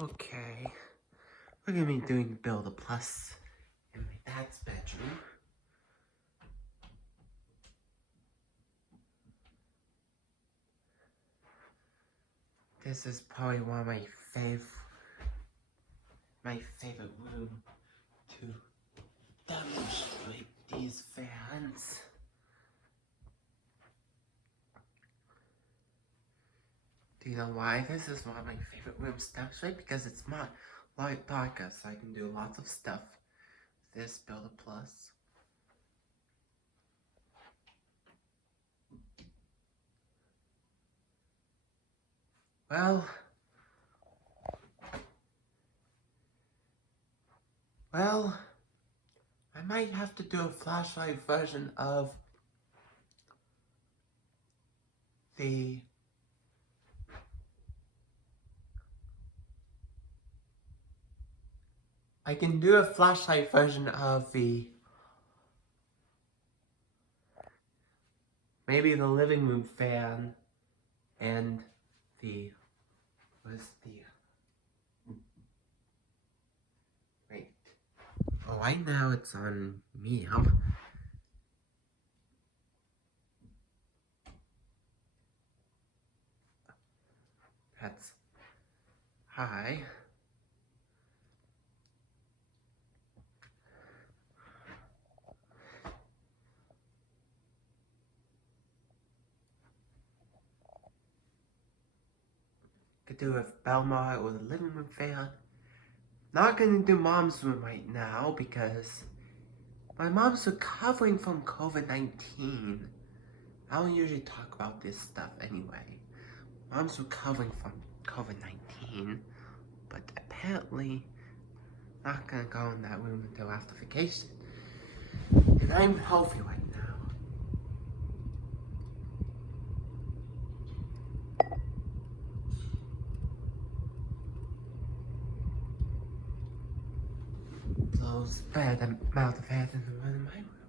Okay, we're gonna be doing Build a Plus in my dad's bedroom. This is probably one of my favorite room to demonstrate these fans. Do you know why this is one of my favorite rooms to demonstrate? Because it's a lot darker, so I can do lots of stuff. This Build a Plus. Well, I might have to do a flashlight version of the I can do a flashlight version of maybe the living room fan and wait. Oh, right now it's on me. That's hi. Could do a Belmar or the living room fan. Not gonna do mom's room right now because my mom's recovering from COVID-19. I don't usually talk about this stuff anyway. Mom's recovering from COVID-19, but apparently not gonna go in that room until after vacation. And I'm healthy right now. Blows bad amount of air in my room.